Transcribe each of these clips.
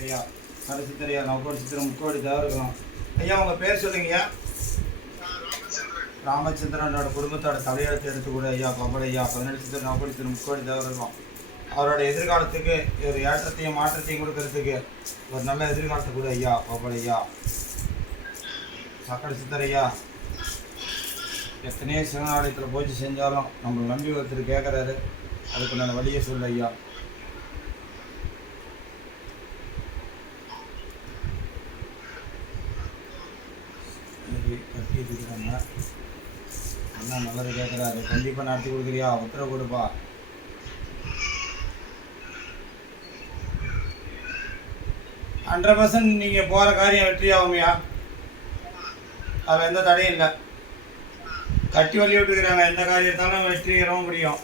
சித்தரையா? நல்ல சித்தரையா நவக்கோடி சித்திரம் முக்கோடி தேவருக்கும் ஐயா உங்கள் பேர் சொல்லுங்கய்யா. ராமச்சந்திரனோட குடும்பத்தோட தலையெழுத்து எடுத்து கூட ஐயா பம்பட பதினெட்டு சித்தர் நவக்கோடி சித்திரம் முக்கோடி தேவருக்கும் அவரோட எதிர்காலத்துக்கு ஒரு ஏற்றத்தையும் மாற்றத்தையும் கொடுக்கறதுக்கு ஒரு நல்ல எதிர்காலத்தை கூட ஐயா பம்பட ஐயா. சக்கரை சித்தரையா எத்தனையோ சிவனாலயத்தில் பூஜை செஞ்சாலும் நம்மளை நம்பி ஒருத்தர் கேட்குறாரு அதுக்கு நான் வழியை சொல்ல ஐயா சரி கட்டி இருக்கிறாங்க என்ன நல்லது கேட்குறாரு கண்டிப்பாக நடத்தி கொடுக்குறியா? உத்தரவு கொடுப்பா. ஹண்ட்ரட் பர்சன்ட் நீங்கள் போகிற காரியம் வெற்றி ஆகுமையா அதில் எந்த தடையும் இல்லை. கட்டி வழி விட்டுக்கிறாங்க எந்த காரியத்தாலும் வெற்றிகரவும் முடியும்.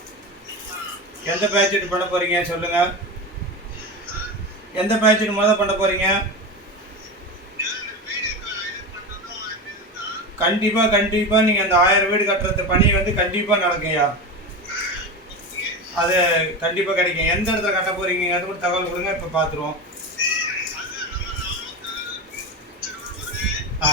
எந்த பேட்செட் பண்ண போகிறீங்க சொல்லுங்கள் எந்த பேட்ச் முதல் பண்ண போகிறீங்க கண்டிப்பாக கண்டிப்பாக நீங்கள் அந்த ஆயிரம் வீடு கட்டுறது பணி வந்து கண்டிப்பாக நடக்கும்யா அது கண்டிப்பாக கிடைக்கும். எந்த இடத்துல கட்ட போகிறீங்க அது கூட தகவல் கொடுங்க இப்போ பார்த்துருவோம் ஆ.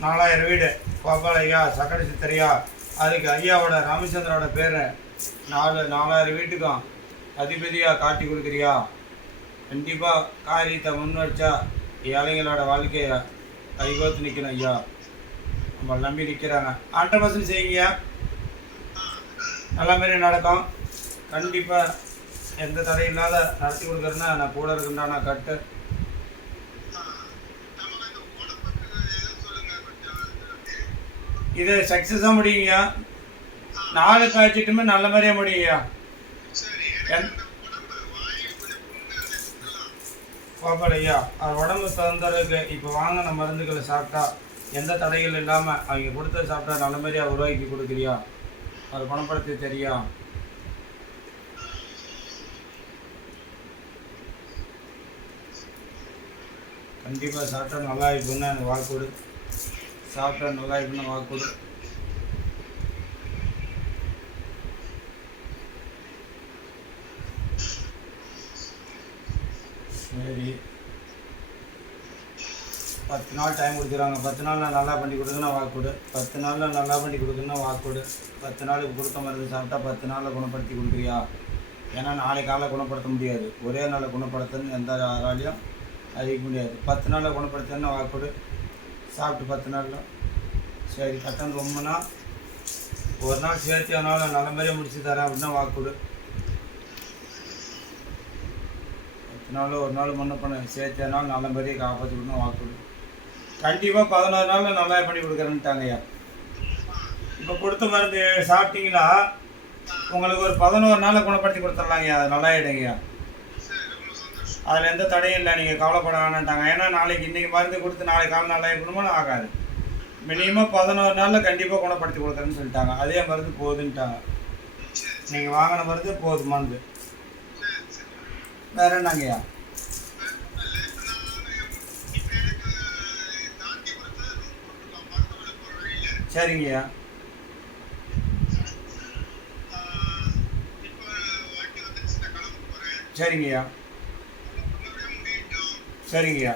நாலாயிரம் வீடு. கோபால் ஐயா சக்கரை சித்தரையா. அதுக்கு ஐயாவோட ராமச்சந்திரோட பேர். நாலு நாலாயிரம் வீட்டுக்கும் அதிபதியாக காட்டி கொடுக்குறியா? கண்டிப்பாக காரியத்தை முன் வச்சா ஏழைங்களோட வாழ்க்கையை கைகோத்து நிற்கணும் ஐயா. நம்மளை நம்பி நிற்கிறாங்க ஹண்ட்ரட் பர்சன்ட் செய்யுங்கய்யா நல்ல மாரி நடக்கும். கண்டிப்பாக எந்த தடையும் நடத்தி கொடுக்குறேன்னா நான் கூட இருக்குன்னா நான் கட்டு. இது சக்ஸஸாக முடியுங்க நாலு காய்ச்சிட்டுமே நல்ல மாதிரியே முடியுங்கய்யா என்- கோபால் உடம்பு தகுந்தளவுக்கு இப்போ வாங்கின மருந்துகளை சாப்பிட்டா எந்த தடைகள் இல்லாமல் அவங்க கொடுத்தது சாப்பிட்டா நல்ல மாதிரியாக உருவாக்கி கொடுக்குறியா? அது குணப்படுத்தி தெரியா? கண்டிப்பாக சாப்பிட்டா நல்லா இருக்குன்னு எனக்கு கொடு. சாப்பிட்டா நல்லா இருக்குன்னு கொடு. பத்து நாள் டைம் கொடுக்குறாங்க. பத்து நாள் நான் நல்லா பண்ணி கொடுக்குன்னா வாக்கு கொடு. பத்து நாளில் நல்லா பண்ணி கொடுக்குன்னா வாக்கு கொடு. பத்து நாளுக்கு கொடுத்த மருந்து சாப்பிட்டா பத்து நாளில் குணப்படுத்தி கொடுக்குறியா? ஏன்னா நாளை காலை குணப்படுத்த முடியாது. ஒரே நாளில் குணப்படுத்தணும்னு எந்த யாராலையும் அறிவிக்க முடியாது. பத்து நாளில் குணப்படுத்தணும்னா வாக்கு கொடு. சாப்பிட்டு பத்து நாளில். சரி கட்டம் ரொம்பனா ஒரு நாள் சேர்த்து ஆனாலும் நல்ல மாதிரியே முடிச்சு தரேன் அப்படின்னா வாக்கு கொடு. பத்து நாள் ஒரு நாள் முன்ன பண்ண. சேர்த்து நாள் நல்ல மாதிரியே காப்பாற்றி கொடுக்கணும் வாக்கு கொடு. கண்டிப்பாக பதினோரு நாளில் நல்லா பண்ணி கொடுக்குறேன்ட்டாங்கய்யா இப்போ கொடுத்த மருந்து சாப்பிட்டீங்களா உங்களுக்கு ஒரு பதினோரு நாளில் குணப்படுத்தி கொடுத்துட்லாங்கய்யா அது நல்லா ஆகிடுங்கய்யா அதில் எந்த தடையும் இல்லை நீங்கள் கவலைப்பட வேணான்ட்டாங்க. ஏன்னா நாளைக்கு இன்றைக்கி மருந்து கொடுத்து நாளைக்கு காலம் நல்லா இருக்கணுமோ ஆகாது. மினிமம் பதினோரு நாளில் கண்டிப்பாக குணப்படுத்தி கொடுக்குறேன்னு சொல்லிட்டாங்க. அதே மருந்து போதுன்ட்டாங்க. நீங்கள் வாங்கின மருந்து போதுமானது வேற என்னங்கய்யா சரிங்கய்யா. சரிங்கய்யா. சரிங்கய்யா.